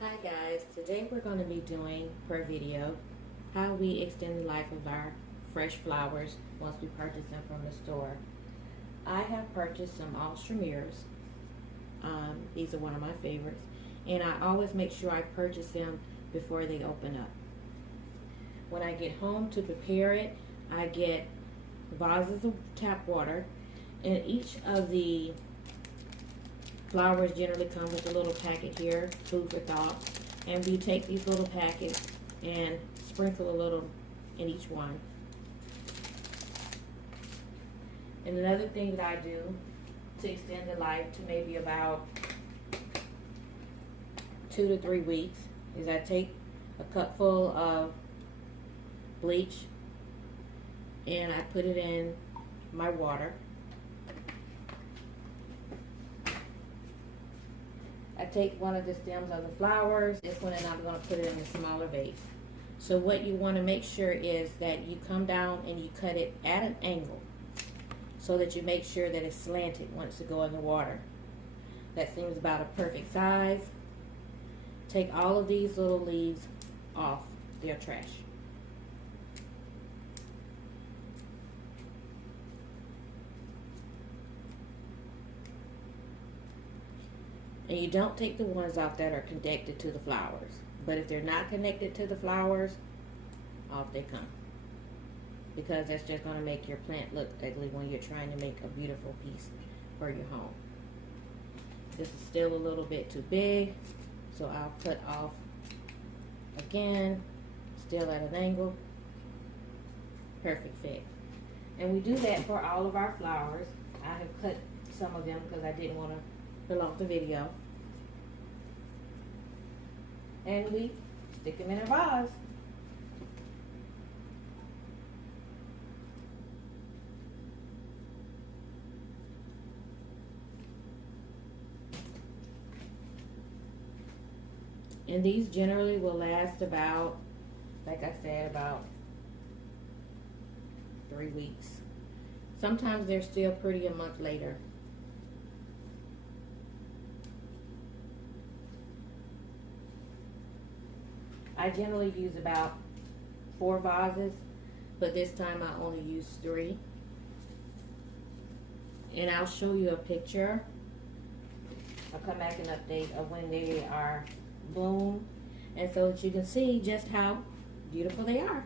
Hi guys, today we're going to be doing per video how we extend the life of our fresh flowers once we purchase them from the store. I have purchased some Alstroemeres. These are one of my favorites, and I always make sure I purchase them before they open up. When I get home to prepare it, I get vases of tap water, and each of the flowers generally come with a little packet here, food for thought, and we take these little packets and sprinkle a little in each one. And another thing that I do to extend the life to maybe about 2 to 3 weeks is I take a cupful of bleach and I put it in my water. I take one of the stems of the flowers, this one, and I'm going to put it in a smaller vase. So what you want to make sure is that you come down and you cut it at an angle so that you make sure that it's slanted once it goes in the water. That seems about a perfect size. Take all of these little leaves off, they're trash. And you don't take the ones off that are connected to the flowers. But if they're not connected to the flowers, off they come. Because that's just going to make your plant look ugly when you're trying to make a beautiful piece for your home. This is still a little bit too big, so I'll cut off again, still at an angle. Perfect fit. And we do that for all of our flowers. I have cut some of them because I didn't want to prolong the video. And we stick them in a vase. And these generally will last about, like I said, about 3 weeks. Sometimes they're still pretty a month later. I generally use about 4 vases, but this time I only use 3. And I'll show you a picture. I'll come back and update of when they are bloom, and so that you can see just how beautiful they are.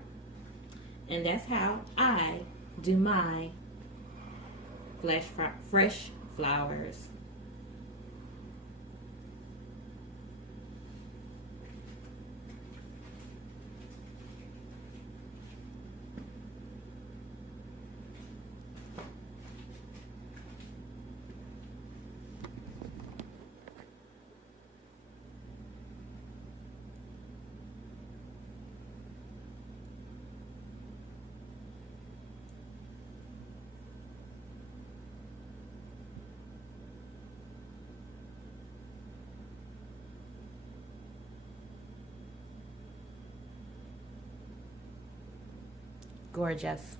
And that's how I do my fresh flowers. Gorgeous.